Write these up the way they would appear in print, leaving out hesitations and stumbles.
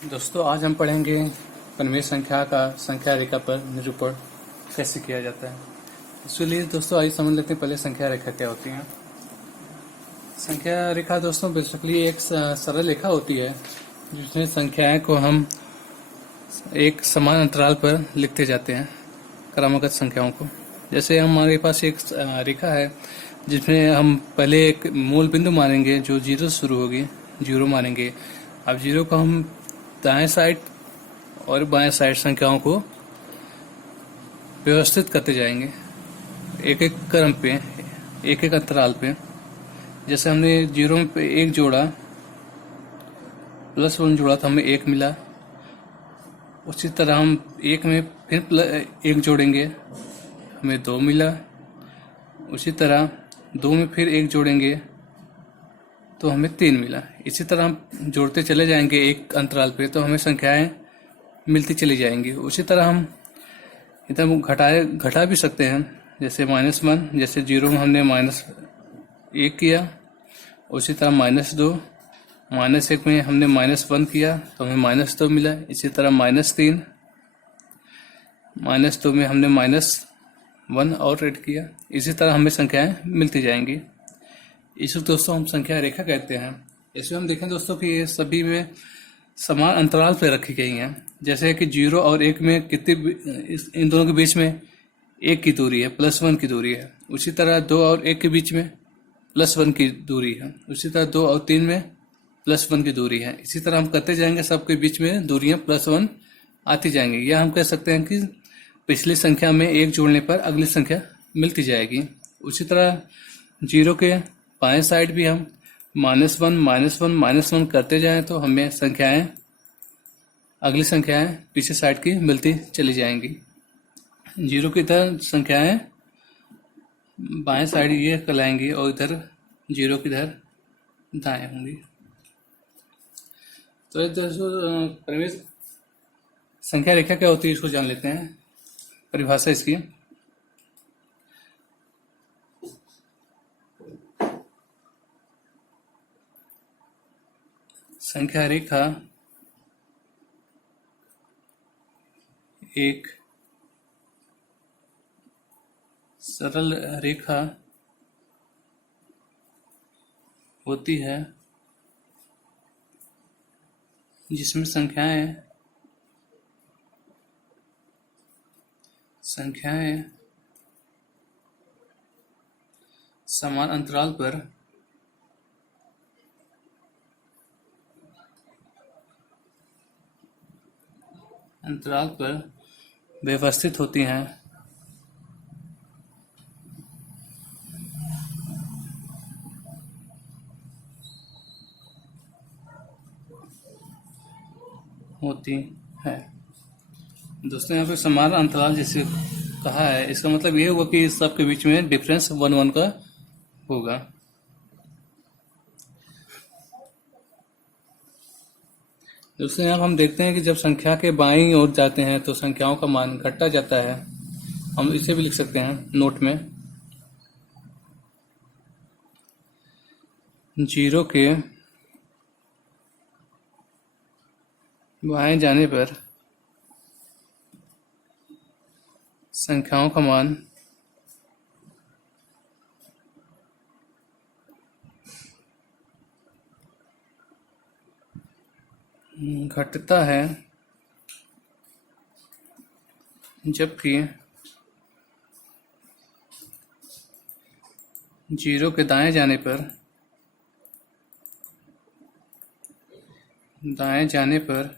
दोस्तों आज हम पढ़ेंगे पनवेश संख्या का संख्या रेखा पर निरूपण कैसे किया जाता है। इसके लिए दोस्तों आइए समझ लेते हैं पहले संख्या रेखा क्या होती है। संख्या रेखा दोस्तों बेसिकली एक सरल रेखा होती है जिसमें संख्याएं को हम एक समान अंतराल पर लिखते जाते हैं, क्रमागत संख्याओं को। जैसे हमारे पास एक रेखा है जिसमें हम पहले एक मूल बिंदु मानेंगे जो जीरो से शुरू होगी, जीरो मानेंगे। अब जीरो को हम दाएं साइड और बाएं साइड संख्याओं को व्यवस्थित करते जाएंगे एक एक क्रम पे, एक एक अंतराल पे। जैसे हमने जीरो में पे एक जोड़ा, +1 जोड़ा तो हमें एक मिला। उसी तरह हम एक में फिर एक जोड़ेंगे, हमें 2 मिला। उसी तरह 2 में फिर एक जोड़ेंगे तो हमें 3 मिला। इसी तरह हम जोड़ते चले जाएंगे एक अंतराल पे तो हमें संख्याएं मिलती चली जाएंगी। उसी तरह हम इधर घटा भी सकते हैं, जैसे -1, जैसे जीरो में हमने -1 किया। उसी तरह -2, -1 में हमने -1 किया तो हमें -2 मिला। इसी तरह -3, -2 में हमने -1 और ऐड किया। इसी तरह हमें संख्याएं मिलती जाएंगी। इसे दोस्तों हम संख्या रेखा कहते हैं। इसमें हम देखें दोस्तों कि ये सभी में समान अंतराल पर रखी गई हैं। जैसे कि 0 और 1 में इन दोनों के बीच में 1 की दूरी है, +1 की दूरी है। उसी तरह 2 और 1 के बीच में +1 की दूरी है। उसी तरह 2 और 3 में +1 की दूरी है। इसी तरह हम करते जाएंगे, सबके बीच में दूरियां +1 आती जाएंगी। या हम कह सकते हैं कि पिछली संख्या में 1 जोड़ने पर अगली संख्या मिलती जाएगी। उसी तरह 0 के बाएं साइड भी हम -1 -1 करते जाएं तो हमें अगली संख्याएं पीछे साइड की मिलती चली जाएंगी। 0 की तरह संख्याएं बाएं साइड ये कहलाएंगी और इधर 0 की इधर दाएं होंगी। तो दोस्तों परिवेश संख्या रेखा क्या होती है इसको जान लेते हैं, परिभाषा इसकी। संख्या रेखा एक सरल रेखा होती है जिसमें संख्याएं समान अंतराल पर व्यवस्थित होती हैं। दोस्तों यहाँ पे समान अंतराल जैसे कहा है, इसका मतलब ये हुआ कि सबके बीच में डिफरेंस 1 का होगा। दोस्तों यहाँ हम देखते हैं कि जब संख्या के बाईं ओर जाते हैं तो संख्याओं का मान घटता जाता है। हम इसे भी लिख सकते हैं नोट में। 0 के बाएं जाने पर संख्याओं का मान घटता है, जबकि 0 के दाएं जाने पर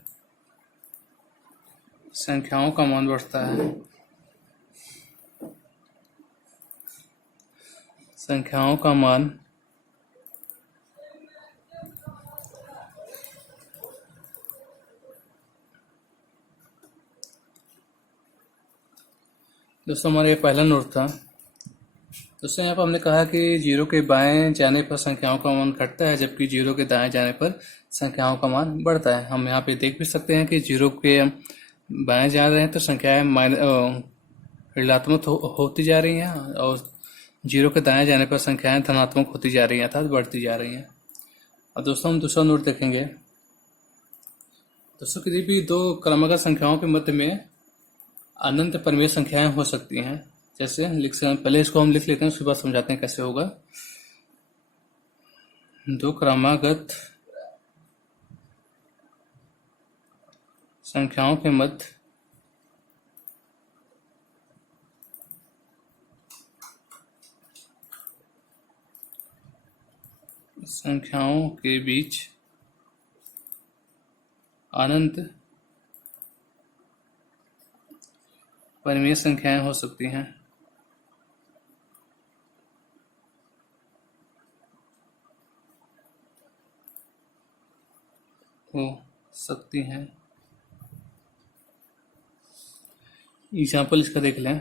संख्याओं का मान बढ़ता है। संख्याओं का मान दोस्तों हमारा ये पहला नोट था। दोस्तों यहाँ पर हमने कहा कि 0 के बाएं जाने पर संख्याओं का मान घटता है, जबकि 0 के दाएं जाने पर संख्याओं का मान बढ़ता है। हम यहाँ पे देख भी सकते हैं कि 0 के बाएं जा रहे हैं तो संख्याएं ऋणात्मक होती जा रही हैं और 0 के दाएं जाने पर संख्याएं धनात्मक होती जा रही हैं, अर्थात बढ़ती जा रही हैं। अब दोस्तों हम दूसरा नोट देखेंगे। दोस्तों किसी भी दो क्रमागत संख्याओं के मध्य में अनंत परिमेय संख्याएं हो सकती हैं। जैसे लिख सकते हैं, पहले इसको हम लिख लेते हैं, उसके बाद समझाते हैं कैसे होगा। दो क्रमागत संख्याओं के मध्य संख्याओं के बीच अनंत परिमेय संख्याएं हो सकती हैं। एग्जाम्पल इसका देख लें।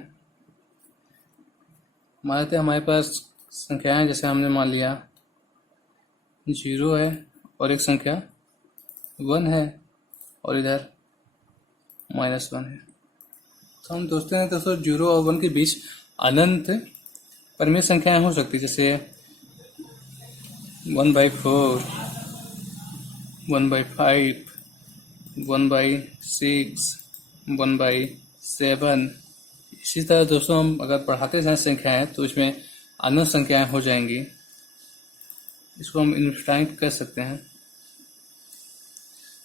मान लेते हैं हमारे पास संख्याएं, जैसे हमने मान लिया 0 है और एक संख्या 1 है और इधर -1 है। तो हम दोस्तों 0 और 1 के बीच अनंत परिमेय संख्याएं हो सकती, जैसे 1/4, 1/5, 1/6, 1/7। इसी तरह दोस्तों हम अगर बढ़ाते जाएं संख्याएं तो इसमें अनंत संख्याएं हो जाएंगी। इसको हम इनफाइनाइट कर सकते हैं।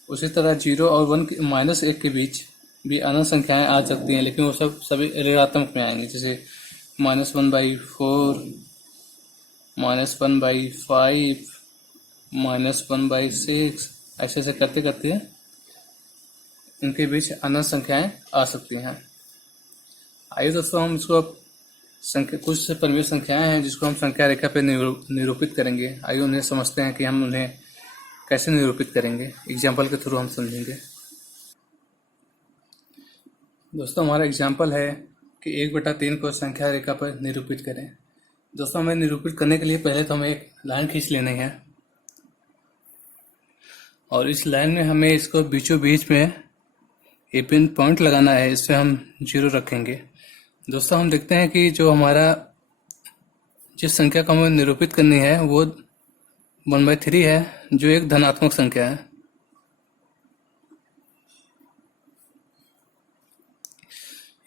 उसी तरह 0 और 1 -1 के बीच भी अनंत संख्याएं आ सकती हैं, लेकिन वो सभी ऋणात्मक में आएंगे, जैसे -1/4, -1/5, -1/6। ऐसे ऐसे करते करते इनके बीच अनंत संख्याएं आ सकती हैं। आइए दोस्तों हम इसको कुछ परिमेय संख्याएं हैं जिसको हम संख्या रेखा पे निरूपित करेंगे। आइए उन्हें समझते हैं कि हम उन्हें कैसे निरूपित करेंगे। एग्जाम्पल के थ्रू हम समझेंगे। दोस्तों हमारा एग्जाम्पल है कि 1/3 को संख्या रेखा पर निरूपित करें। दोस्तों हमें निरूपित करने के लिए पहले तो हमें एक लाइन खींच लेनी है और इस लाइन में हमें इसको बीचों बीच में एक पिन पॉइंट लगाना है। इस पर हम 0 रखेंगे। दोस्तों हम देखते हैं कि जो हमारा जिस संख्या को हमें निरूपित करनी है वो 1/3 है, जो एक धनात्मक संख्या है।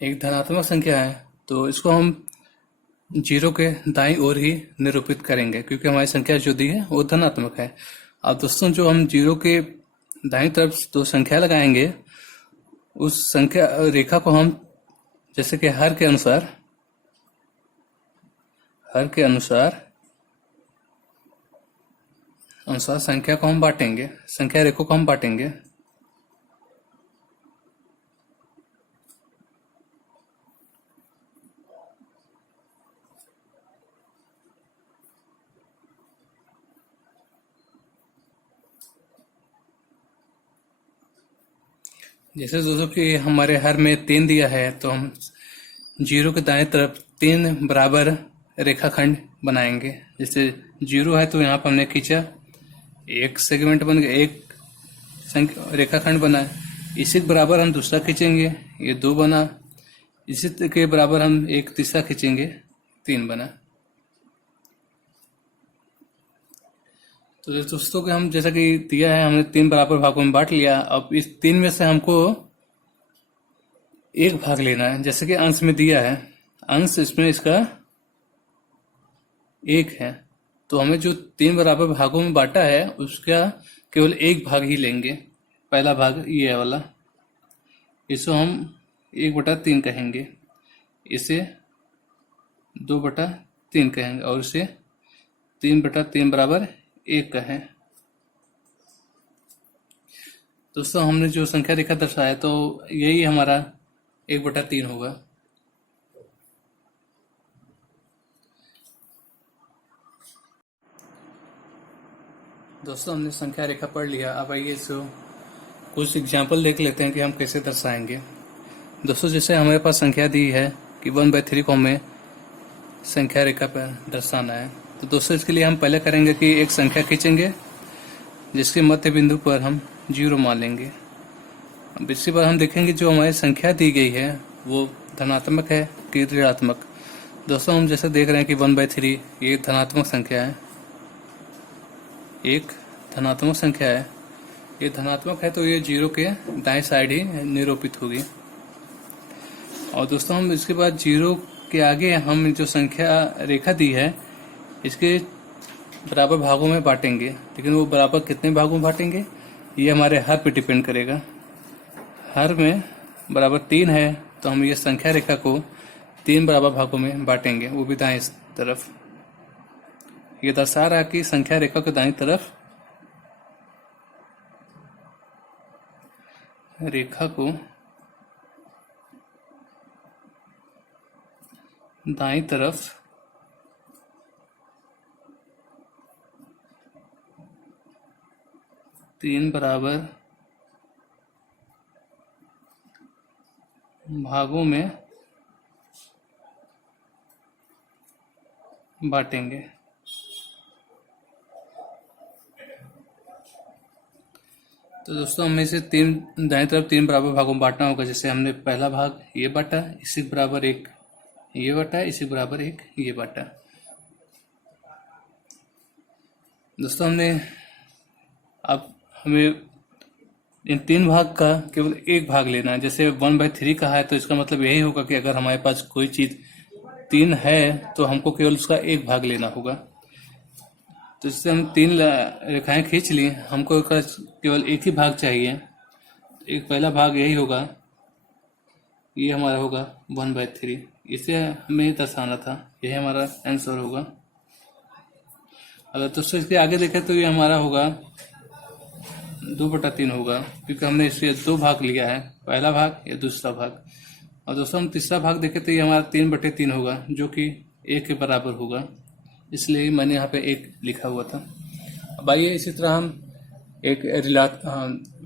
एक धनात्मक संख्या है तो इसको हम 0 के दाईं ओर ही निरूपित करेंगे, क्योंकि हमारी संख्या जो दी है वो धनात्मक है। अब दोस्तों जो हम 0 के दाईं तरफ दो संख्या लगाएंगे, उस संख्या रेखा को हम जैसे कि हर के अनुसार संख्या को हम बांटेंगे, संख्या रेखों को हम बांटेंगे। जैसे दोस्तों कि हमारे हर में 3 दिया है, तो हम 0 के दाएं तरफ 3 बराबर रेखाखंड बनाएंगे। जैसे 0 है तो यहाँ पर हमने खींचा, एक सेगमेंट बन गया, एक रेखाखंड बना। इसी के बराबर हम दूसरा खींचेंगे, ये 2 बना। इसी के बराबर हम एक तीसरा खींचेंगे, 3 बना। तो दोस्तों के हम जैसा कि दिया है, हमने 3 बराबर भागों में बांट लिया। अब इस 3 में से हमको एक भाग लेना है, जैसे कि अंश में दिया है, अंश इसमें इसका 1 है। तो हमें जो 3 बराबर भागों में बांटा है उसका केवल एक भाग ही लेंगे। पहला भाग ये वाला, इसको हम 1/3 कहेंगे, इसे 2/3 कहेंगे और इसे 3/3 बराबर 1 कहें। दोस्तों हमने जो संख्या रेखा दर्शाया तो यही हमारा 1/3 होगा। दोस्तों हमने संख्या रेखा पढ़ लिया। अब आइए इसको कुछ एग्जाम्पल देख लेते हैं कि हम कैसे दर्शाएंगे। दोस्तों जैसे हमारे पास संख्या दी है कि 1/3 को हमें संख्या रेखा पर दर्शाना है, तो दोस्तों इसके लिए हम पहले करेंगे कि एक संख्या खींचेंगे जिसके मध्य बिंदु पर हम 0 मान लेंगे। अब इसके बाद हम देखेंगे जो हमारी संख्या दी गई है वो धनात्मक है कि ऋणात्मक। दोस्तों हम जैसे देख रहे हैं कि 1/3 ये धनात्मक संख्या है, एक धनात्मक संख्या है। ये धनात्मक है तो ये 0 के दाएं साइड ही निरूपित होगी। और दोस्तों हम इसके बाद 0 के आगे हम जो संख्या रेखा दी है इसके बराबर भागों में बांटेंगे, लेकिन वो बराबर कितने भागों में बांटेंगे ये हमारे हर पे डिपेंड करेगा। हर में बराबर 3 है तो हम ये संख्या रेखा को 3 बराबर भागों में बांटेंगे, वो भी दाएं तरफ। ये दर्शा रहा कि संख्या रेखा के दाईं तरफ रेखा को दाईं तरफ तीन बराबर भागों में बांटेंगे। तो दोस्तों हमें इसे दाएं तरफ 3 बराबर भागों में बांटना होगा। जैसे हमने पहला भाग ये बांटा, इसी के बराबर एक ये बांटा, इसी के बराबर एक ये बांटा। दोस्तों अब हमें इन 3 भाग का केवल एक भाग लेना है। जैसे 1/3 का है तो इसका मतलब यही होगा कि अगर हमारे पास कोई चीज 3 है तो हमको केवल उसका एक भाग लेना होगा। तो इससे हम 3 रेखाएं खींच ली, हमको केवल एक ही भाग चाहिए। एक पहला भाग यही होगा, ये हमारा होगा 1/3। इसे हमें दर्शाना था, यही हमारा आंसर होगा। अगर दोस्तों इसके आगे देखें तो ये हमारा होगा 2/3 होगा, क्योंकि हमने इसके 2 भाग लिया है, पहला भाग या दूसरा भाग। और दोस्तों हम तीसरा भाग देखें तो ये हमारा 3/3 होगा, जो कि 1 के बराबर होगा, इसलिए मैंने यहाँ पे 1 लिखा हुआ था। अब आइए इसी तरह हम एक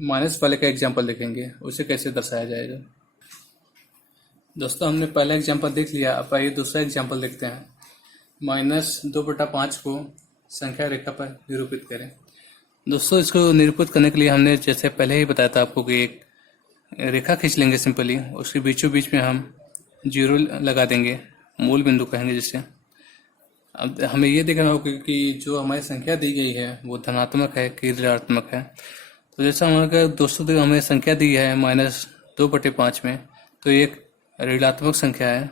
माइनस वाले का एग्जाम्पल देखेंगे, उसे कैसे दर्शाया जाएगा। दोस्तों हमने पहला एग्जाम्पल देख लिया, अब आइए दूसरा एग्जाम्पल देखते हैं। -2/5 को संख्या रेखा पर निरूपित करें। दोस्तों इसको निरूपित करने के लिए हमने जैसे पहले ही बताया था आपको कि एक रेखा खींच लेंगे सिंपली, उसके बीचों बीच में हम 0 लगा देंगे, मूल बिंदु कहेंगे जिसे। अब हमें ये देखना होगा कि जो हमारी संख्या दी गई है वो धनात्मक है कि ऋणात्मक है। तो जैसा हमारे दोस्तों हमें संख्या दी है -2/5 में, तो ये एक ऋणात्मक संख्या है।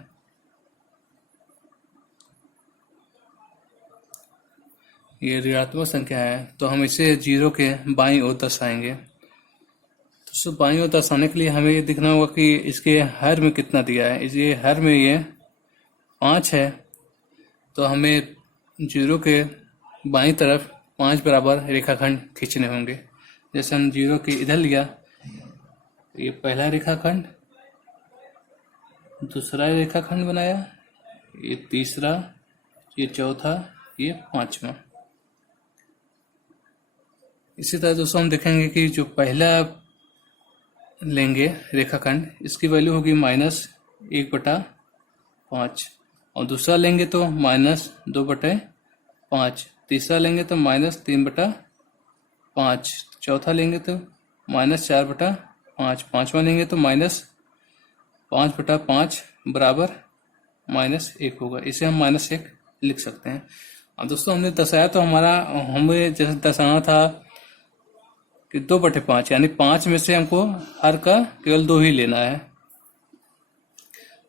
ये ऋणात्मक संख्या है तो हम इसे 0 के बाईं ओर दर्शाएंगे। तो बाईं ओर दर्शाने के लिए हमें ये दिखना होगा कि इसके हर में कितना दिया है। इसलिए हर में ये 5 है, तो हमें 0 के बाईं तरफ 5 बराबर रेखाखंड खींचने होंगे। जैसे हम 0 के इधर लिया, ये पहला रेखाखंड, दूसरा रेखाखंड बनाया, ये तीसरा, ये चौथा, ये 5वां। इसी तरह दोस्तों हम देखेंगे कि जो पहला लेंगे रेखाखंड, इसकी वैल्यू होगी -1/5, और दूसरा लेंगे तो -2/5, तीसरा लेंगे तो -3/5, चौथा लेंगे तो -4/5, पांचवा लेंगे तो -5/5 बराबर -1 होगा। इसे हम -1 लिख सकते हैं। अब दोस्तों हमने दर्शाया तो हमें जैसे दर्शाना था कि 2/5, यानी 5 में से हमको हर का केवल 2 ही लेना है,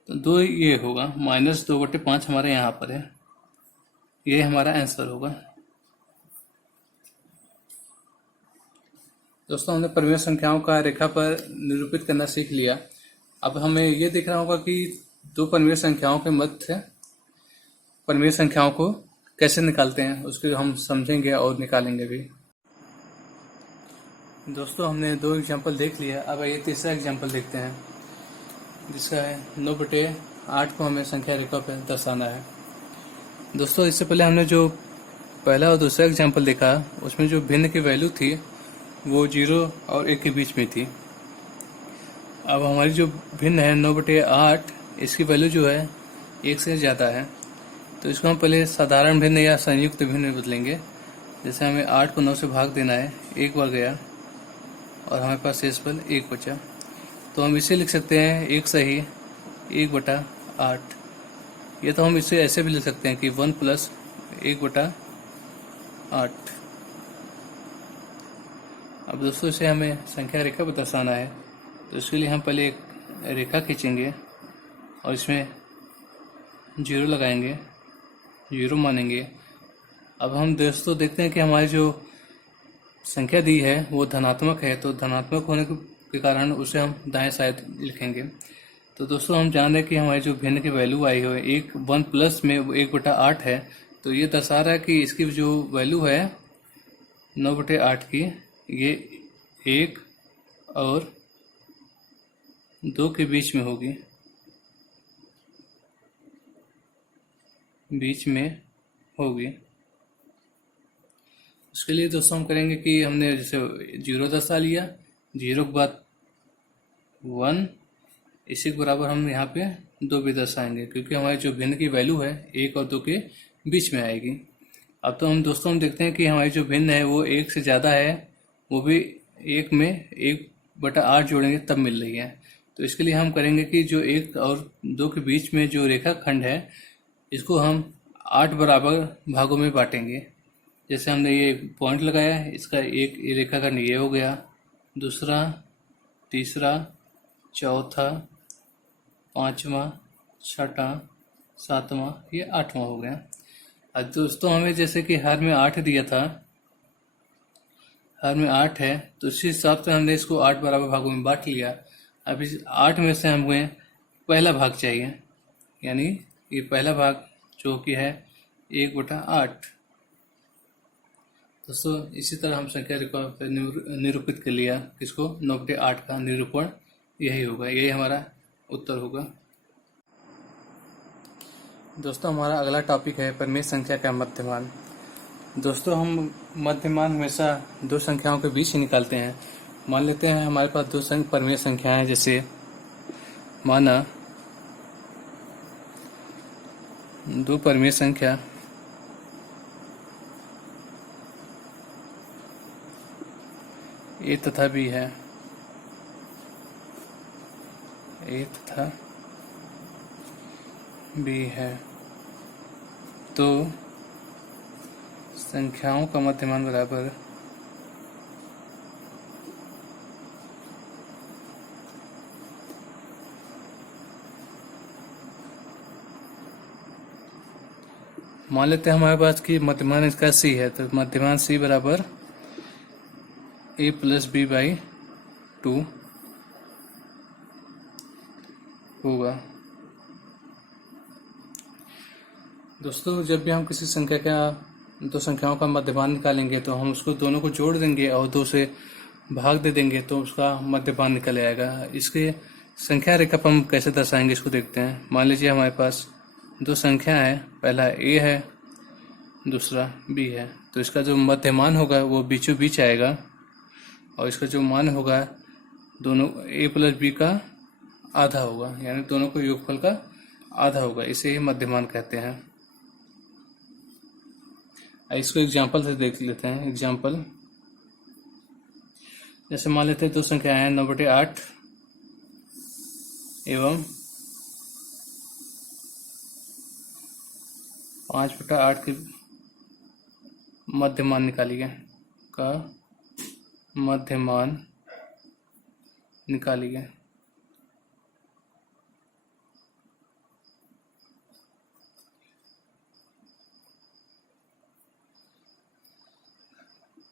तो 2 ये होगा, -2/5 हमारे यहाँ पर है, ये हमारा आंसर होगा। दोस्तों हमने परिमेय संख्याओं का रेखा पर निरूपित करना सीख लिया। अब हमें ये देखना होगा कि 2 परिमेय संख्याओं के मध्य परिमेय संख्याओं को कैसे निकालते हैं, उसको हम समझेंगे और निकालेंगे भी। दोस्तों हमने 2 एग्जाम्पल देख लिया, अब ये तीसरा एग्जाम्पल देखते हैं, जिसका है 9/8 को हमें संख्या रेखा पर दर्शाना है। दोस्तों इससे पहले हमने जो पहला और दूसरा एग्जाम्पल देखा, उसमें जो भिन्न की वैल्यू थी वो 0 और 1 के बीच में थी। अब हमारी जो भिन्न है 9/8, इसकी वैल्यू जो है 1 से ज़्यादा है, तो इसको हम पहले साधारण भिन्न या संयुक्त भिन्न में बदलेंगे। जैसे हमें 8 को 9 से भाग देना है, 1 बार गया और हमारे पास शेष बल 1 बचा, तो हम इसे लिख सकते हैं 1 सही 1/8। ये तो हम इसे ऐसे भी लिख सकते हैं कि 1 + 1/8। अब दोस्तों इसे हमें संख्या रेखा पर दर्शाना है, तो इसके लिए हम पहले एक रेखा खींचेंगे और इसमें 0 लगाएंगे, 0 मानेंगे। अब हम दोस्तों देखते हैं कि हमारी जो संख्या दी है वो धनात्मक है, तो धनात्मक होने के कारण उसे हम दाएं साइड लिखेंगे। तो दोस्तों हम जान रहे हैं कि हमारी जो भिन्न की वैल्यू आई है एक 1 प्लस में 1/8 है, तो ये दर्शा रहा है कि इसकी जो वैल्यू है 9/8 की, ये 1 और 2 के बीच में होगी, उसके लिए दोस्तों हम करेंगे कि हमने जैसे 0 दर्शा लिया, 0 के बाद 1, इसी के बराबर हम यहाँ पे 2 भी दर्शाएंगे, क्योंकि हमारी जो भिन्न की वैल्यू है 1 और 2 के बीच में आएगी। अब तो हम दोस्तों हम देखते हैं कि हमारी जो भिन्न है वो 1 से ज़्यादा है, वो भी 1 में 1/8 जोड़ेंगे तब मिल रही है। तो इसके लिए हम करेंगे कि जो 1 और 2 के बीच में जो रेखा खंड है इसको हम 8 बराबर भागों में बांटेंगे। जैसे हमने ये पॉइंट लगाया है, इसका एक रेखा खंड ये हो गया, दूसरा, तीसरा, चौथा, पांचवा, छठा, सातवां, ये 8वां हो गया। अब दोस्तों हमें जैसे कि हर में 8 दिया था, हर में 8 है, तो इसी हिसाब से हमने इसको 8 बराबर भागों में बांट लिया। अब इस 8 में से हमें पहला भाग चाहिए, यानी ये पहला भाग जो कि है 1/8। दोस्तों इसी तरह हम संख्या रेखा पर निरूपित कर लिया, किसको, 9/8 का निरूपण यही होगा, यही हमारा उत्तर होगा। दोस्तों हमारा अगला टॉपिक है परिमेय संख्या का मध्यमान। दोस्तों हम मध्यमान हमेशा दो संख्याओं के बीच ही निकालते हैं। मान लेते हैं हमारे पास दो परिमेय संख्याएं हैं, जैसे माना दो परिमेय संख्या ए तथा बी है, ए तथा बी है, तो संख्याओं का मध्यमान बराबर मान लेते हैं हमारे पास कि मध्यमान इसका सी है, तो मध्यमान सी बराबर ए प्लस बी बाई 2 होगा। दोस्तों जब भी हम किसी संख्या का दो संख्याओं का मध्यमान निकालेंगे तो हम उसको दोनों को जोड़ देंगे और 2 से भाग दे देंगे, तो उसका मध्यमान निकल आएगा। इसके संख्या रेखा पर हम कैसे दर्शाएंगे इसको देखते हैं। मान लीजिए हमारे पास दो संख्या है, पहला ए है, दूसरा बी है, तो इसका जो मध्यमान होगा वो बीचों बीच आएगा और इसका जो मान होगा दोनों ए प्लस बी का आधा होगा, यानी दोनों को योगफल का आधा होगा, इसे ही मध्यमान कहते हैं। इसको एग्जाम्पल से देख लेते हैं। एग्जाम्पल जैसे मान लेते हैं दो संख्याएं हैं 9/8 एवं 5/8 के मध्यमान निकालिए, का मध्यमान निकालिए।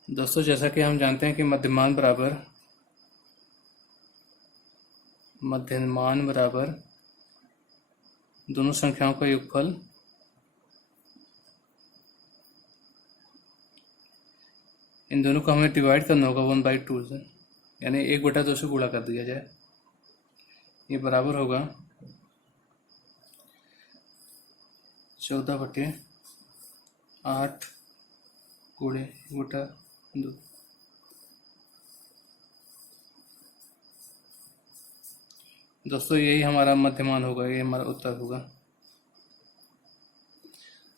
दोस्तों जैसा कि हम जानते हैं कि मध्यमान बराबर दोनों संख्याओं का योगफल इन दोनों को हमें डिवाइड करना होगा 1/2 से, यानी 1/2 से गुणा कर दिया जाए, ये बराबर होगा 14/8 गुणे 1/2। दोस्तों यही हमारा मध्यमान होगा, ये हमारा उत्तर होगा।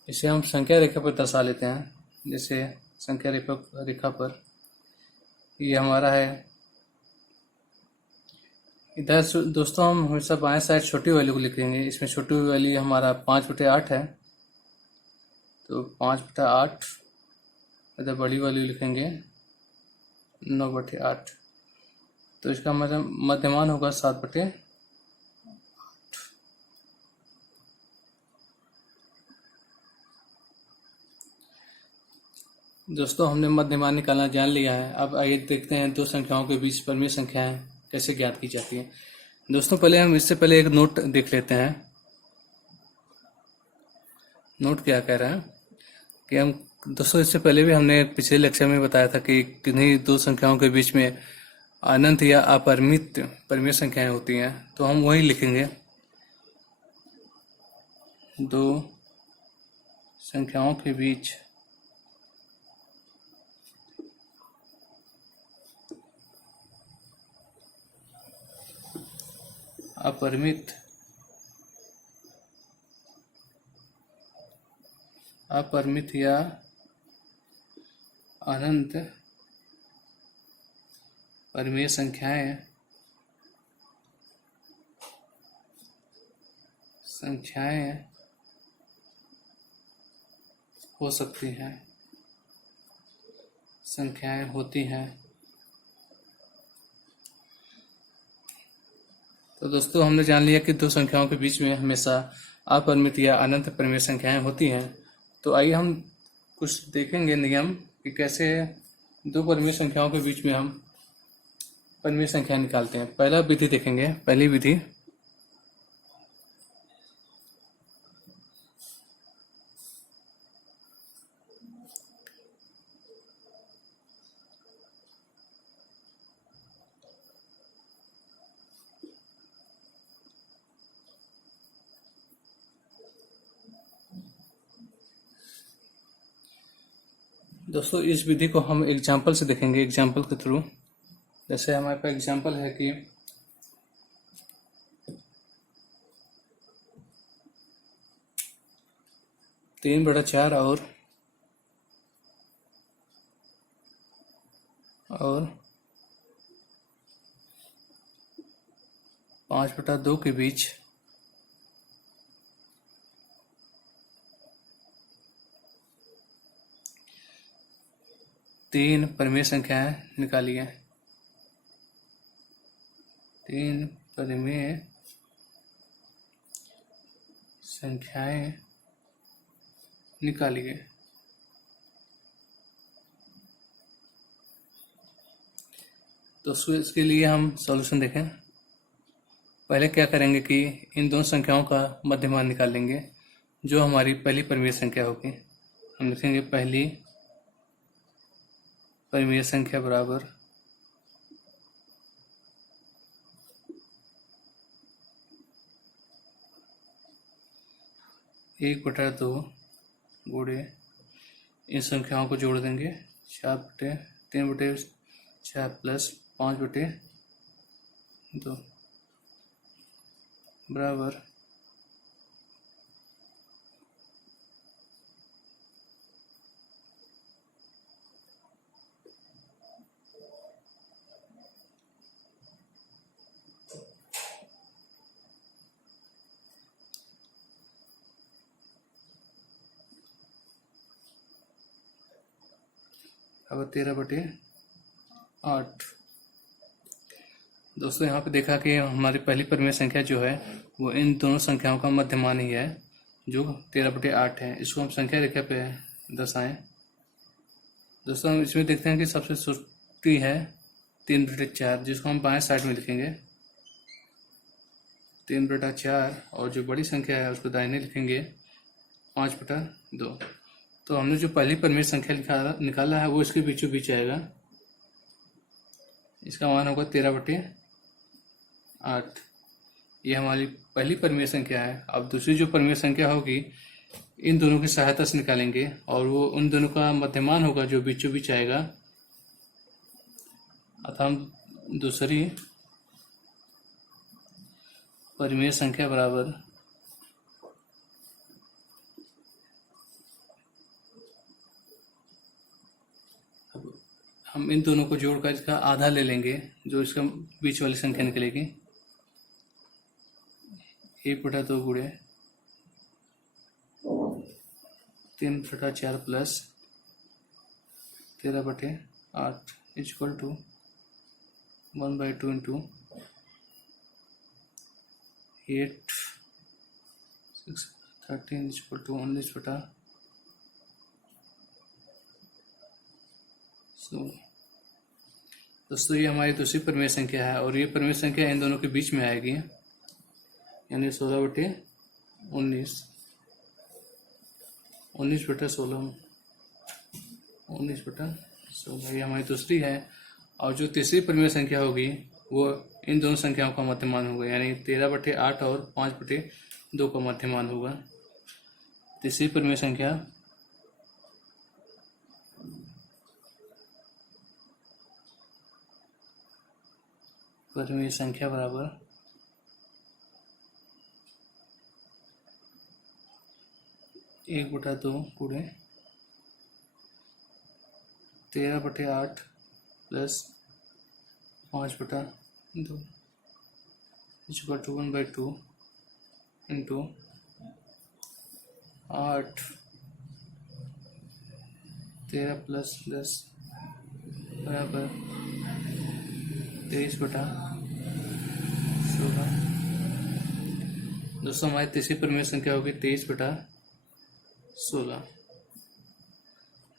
इसे हम संख्या रेखा पर दर्शा लेते हैं। जैसे संख्या रेखा पर ये हमारा है, इधर दोस्तों हम हमेशा बाएं साइड छोटी वैल्यू को लिखेंगे। इसमें छोटी वैल्यू हमारा 5/8 है, तो 5/8, इधर बड़ी वैल्यू लिखेंगे 9/8। तो इसका मतलब मध्यमान होगा 7/8। दोस्तों हमने मध्यमान निकालना जान लिया है। अब आइए देखते हैं दो संख्याओं के बीच परमीय संख्याएं कैसे ज्ञात की जाती हैं। दोस्तों पहले हम इससे पहले एक नोट देख लेते हैं। नोट क्या कह रहा है कि हम दोस्तों इससे पहले भी हमने पिछले लेक्चर में बताया था कि किन्हीं दो संख्याओं के बीच में अनंत या अपरिमित परमीय संख्याएं होती हैं। तो हम वही लिखेंगे, दो संख्याओं के बीच अपरिमित या अनंत परमीय संख्याएं हो सकती हैं, संख्याएं होती हैं। तो दोस्तों हमने जान लिया कि दो संख्याओं के बीच में हमेशा अपरिमित या अनंत परमीय संख्याएं होती हैं। तो आइए हम कुछ देखेंगे नियम कि कैसे दो परमीय संख्याओं के बीच में हम परमीय संख्या निकालते हैं। पहला विधि देखेंगे, पहली विधि दोस्तों इस विधि को हम एग्जाम्पल से देखेंगे, एग्जाम्पल के थ्रू। जैसे हमारे पास एग्जाम्पल है कि 3/4 और 5/2 के बीच तीन परमीय संख्याएं निकाली हैं। तीन परमीय संख्याएं निकाली है। तो इसके लिए हम सॉल्यूशन देखें। पहले क्या करेंगे कि इन दोनों संख्याओं का मध्यमान निकाल लेंगे, जो हमारी पहली परमीय संख्या होगी। हम लिखेंगे पहली परमीय संख्या बराबर 1/2 गुणे इन संख्याओं को जोड़ देंगे 3/4 प्लस 5/2 बराबर अब 13/8। दोस्तों यहाँ पे देखा कि हमारी पहली परमीय संख्या जो है वो इन दोनों संख्याओं का मध्यमान ही है, जो 13/8 है। इसको हम संख्या रेखा पे दर्शाएं। दोस्तों हम इसमें देखते हैं कि सबसे छोटी है 3/4, जिसको हम बाएं साइड में लिखेंगे 3/4, और जो बड़ी संख्या है उसको दाहिने लिखेंगे 5/2। तो हमने जो पहली परमीय संख्या निकाला है वो इसके बीचों बीच आएगा। इसका मान होगा 13/8। ये हमारी पहली परमीय संख्या है। अब दूसरी जो परमीय संख्या होगी इन दोनों की सहायता से निकालेंगे, और वो उन दोनों का मध्यमान होगा जो बीचों बीच आएगा। अतः हम दूसरी परमीय संख्या बराबर हम इन दोनों को जोड़कर इसका आधा ले लेंगे, जो इसका बीच वाली संख्या निकलेगी 1/2 गुणे 3/4 plus 13/8 equal to 1/2 into 8 6 13 equal to 19/16। दोस्तों ये हमारी दूसरी परिमेय संख्या है और ये परिमेय संख्या इन दोनों के बीच में आएगी, यानी 16/19 19/16 19/16 ये हमारी दूसरी है। और जो तीसरी परिमेय संख्या होगी वो इन दोनों संख्याओं का मध्यमान होगा, यानी 13/8 और 5/2 का मध्यमान होगा। तीसरी परिमेय संख्या बराबर 1/2 गुणे 13/8 plus 5/2 equal to 1/2 into 8 13 plus बराबर 23/16। दोस्तों हमारी तीसरी परिमेय संख्या होगी 23/16।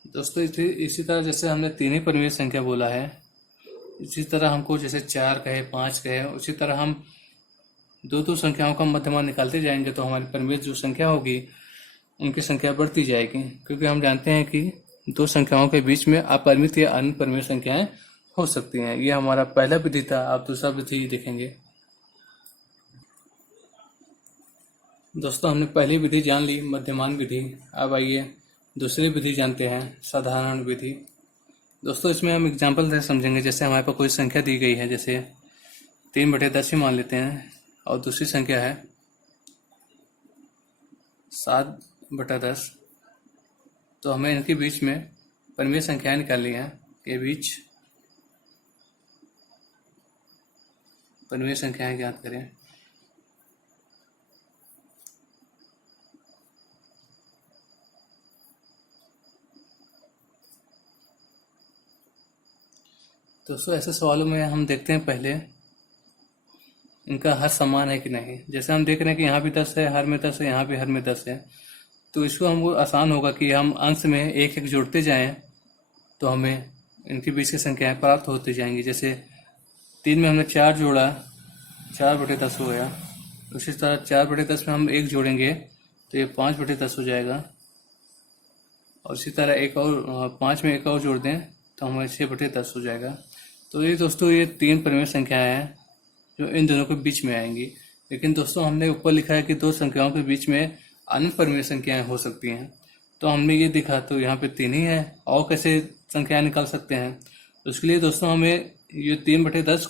दोस्तों इसी तरह जैसे हमने तीन ही परिमेय संख्या बोला है, इसी तरह हमको जैसे 4 कहे 5 कहे, उसी तरह हम दो संख्याओं का मध्यमान निकालते जाएंगे तो हमारी परिमेय जो संख्या होगी उनकी संख्या बढ़ती जाएगी, क्योंकि हम जानते हैं कि दो संख्याओं के बीच में अपरिमित या अन्य परिमेय संख्याएं हो सकती हैं। ये हमारा पहला विधि था। आप दूसरा विधि देखेंगे। दोस्तों हमने पहली विधि जान ली, मध्यमान विधि। अब आइए दूसरी विधि जानते हैं, साधारण विधि। दोस्तों इसमें हम एग्जाम्पल से समझेंगे। जैसे हमारे पास कोई संख्या दी गई है, जैसे 3/10 ही मान लेते हैं, और दूसरी संख्या है 7/10। तो हमें इनके बीच में परिमेय संख्याएं निकालनी है। के बीच परिमेय संख्याएं ज्ञात करें। दोस्तों ऐसे सवालों में हम देखते हैं पहले इनका हर समान है कि नहीं। जैसे हम देख रहे हैं कि यहाँ भी 10 है, हर में 10 है, यहाँ भी हर में 10 है, तो इसको हमको आसान होगा कि हम अंश में एक एक जोड़ते जाएं तो हमें इनके बीच की संख्याएं प्राप्त होती जाएंगी। जैसे 3 में हमने 4 जोड़ा, 4/10 हो गया। उसी तरह 4/10 में हम 1 जोड़ेंगे तो ये 5/10 हो जाएगा। और इसी तरह एक और 5 में 1 और जोड़ दें तो हमारे 6/10 हो जाएगा। तो ये दोस्तों ये तीन परिमेय संख्याएं हैं जो इन दोनों के बीच में आएंगी। लेकिन दोस्तों हमने ऊपर लिखा है कि दो संख्याओं के बीच में अन्य परिमेय संख्याएं हो सकती हैं, तो हमने ये दिखा तो यहाँ पे 3 ही है। और कैसे संख्याएं निकाल सकते हैं? तो उसके लिए दोस्तों हमें ये 3/10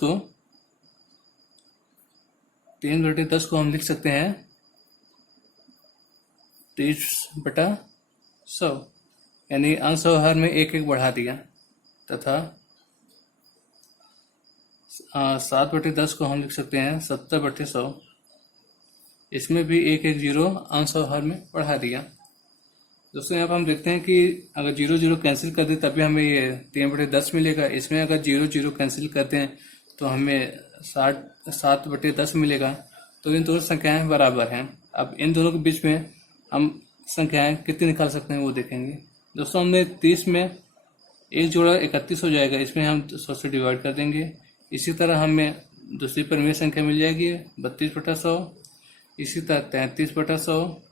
को हम लिख सकते हैं 30/100, यानी अंश और हर में 1 बढ़ा दिया। तथा 7/10 को हम लिख सकते हैं 70/100, इसमें भी 1 जीरो अंश और हर में बढ़ा दिया। दोस्तों यहाँ पर हम देखते हैं कि अगर 0 0 कैंसिल कर दें तभी हमें ये 3/10 मिलेगा। इसमें अगर 0 0 कैंसिल कर दें तो हमें 7/10 मिलेगा। तो इन दोनों संख्याएं बराबर हैं। अब इन दोनों के बीच में हम संख्याएं कितनी निकाल सकते हैं वो देखेंगे। दोस्तों हमने 30 में 1 जोड़ा 31 हो जाएगा, इसमें हम 100 से डिवाइड कर देंगे। इसी तरह हमें दूसरी परिमेय संख्या मिल जाएगी 32/100। इसी तरह 33/100,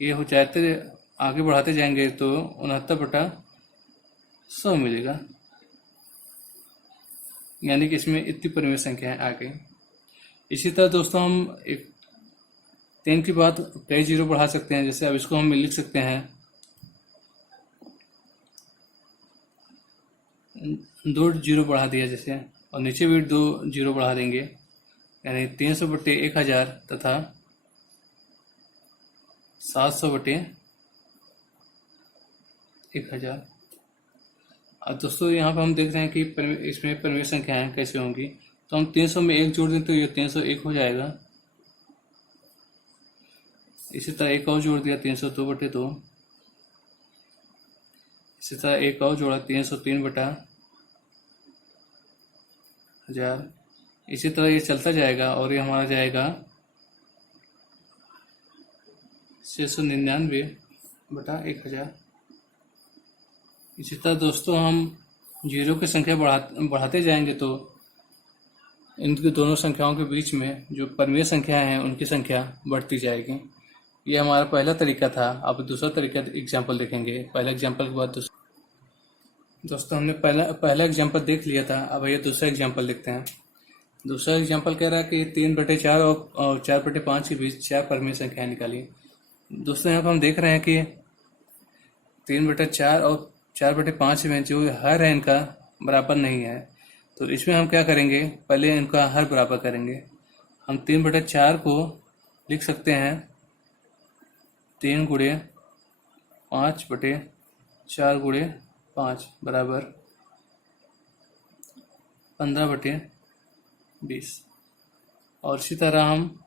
ये हो जाते आगे बढ़ाते जाएंगे तो 69/100 मिलेगा, यानी कि इसमें इतनी परिमेय संख्याएं आ गई। इसी तरह दोस्तों हम एक 10 की बात कई जीरो बढ़ा सकते हैं। जैसे अब इसको हम लिख सकते हैं 2 जीरो बढ़ा दिया जैसे, और नीचे भी 2 जीरो बढ़ा देंगे, यानी 300/1000 तथा 700/1000। अब दोस्तों यहाँ पर हम देख रहे हैं कि इसमें परिमेय संख्याएं कैसे होंगी। तो हम 300 में 1 जोड़ दें तो ये 301 हो जाएगा। इसी तरह एक और जोड़ दिया 302/2। इसी तरह एक और जोड़ा 303/2। 1000। इसी तरह ये चलता जाएगा और ये हमारा जाएगा 699/1000। इसी तरह दोस्तों हम जीरो की संख्या बढ़ाते जाएंगे तो इनकी दोनों संख्याओं के बीच में जो परमीय संख्या हैं उनकी संख्या बढ़ती जाएगी। ये हमारा पहला तरीका था। अब दूसरा तरीका एग्जाम्पल देखेंगे। पहला एग्जाम्पल के बाद दोस्तों हमने पहला एग्जाम्पल देख लिया था। अब ये दूसरा एग्जाम्पल देखते हैं। दूसरा एग्जाम्पल कह रहा है कि 3/4 और 4/5 के बीच 4 परमीय संख्याएं निकालिए। दोस्तों यहाँ पर हम देख रहे हैं कि 3/4 और 4/5 में जो हर है इनका बराबर नहीं है, तो इसमें हम क्या करेंगे, पहले इनका हर बराबर करेंगे। हम 3/4 को लिख सकते हैं 3 × 5/4 × 5 बराबर 15/20। और इसी तरह हम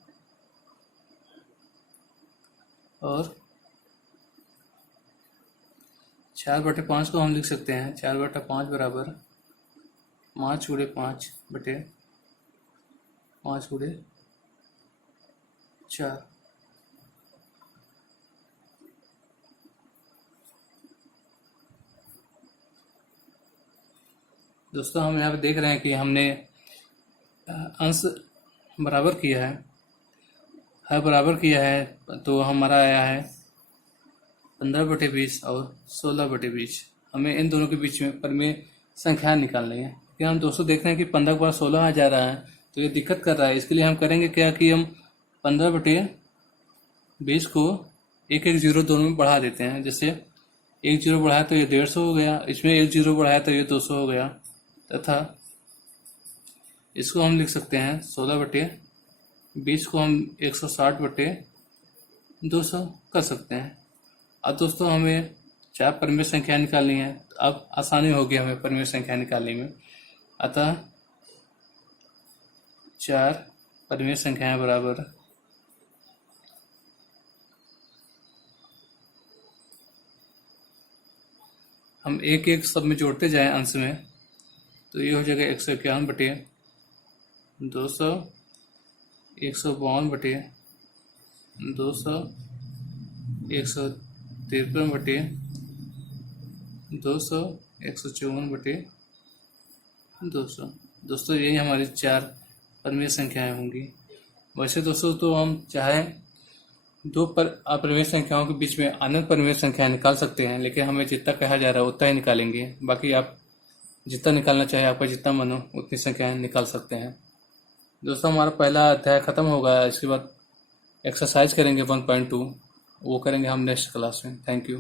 4/5 को हम लिख सकते हैं 4/5 बराबर 5 × 5 × 4। दोस्तों हम यहाँ पे देख रहे हैं कि हमने अंश बराबर किया है, हर बराबर किया है, तो हमारा आया है 15/20 और 16/20। हमें इन दोनों के बीच में परमीय संख्या निकालनी है। कि हम दोस्तों देख रहे हैं कि 15 के बाद 16 आ जा रहा है, तो ये दिक्कत कर रहा है। इसके लिए हम करेंगे क्या कि हम 15/20 को एक जीरो दोनों में बढ़ा देते हैं। जैसे एक जीरो बढ़ाया तो ये 150 हो गया, इसमें एक जीरो बढ़ाया तो ये 200 हो गया, तथा इसको हम लिख सकते हैं 16/20 को हम 160/200 कर सकते हैं। अब दोस्तों हमें 4 परमीय संख्या निकालनी है। अब आसानी होगी हमें परमीय संख्या निकालने में। अतः 4 परमीय संख्याएं बराबर हम एक एक सब में जोड़ते जाएं अंश में, तो ये हो जाएगा 151/200, 152/200, 153/200, 154/200। दोस्तों यही हमारी 4 परमीय संख्याएं होंगी। वैसे दोस्तों तो हम चाहें 2 अपरिमेय संख्याओं के बीच में अनंत परमीय संख्याएं निकाल सकते हैं, लेकिन हमें जितना कहा जा रहा है उतना ही निकालेंगे। बाकी आप जितना निकालना चाहे, आपका जितना मन हो उतनी संख्याएं निकाल सकते हैं। दोस्तों हमारा पहला अध्याय खत्म होगा। इसके बाद एक्सरसाइज करेंगे 1.2, वो करेंगे हम नेक्स्ट क्लास में। Thank you.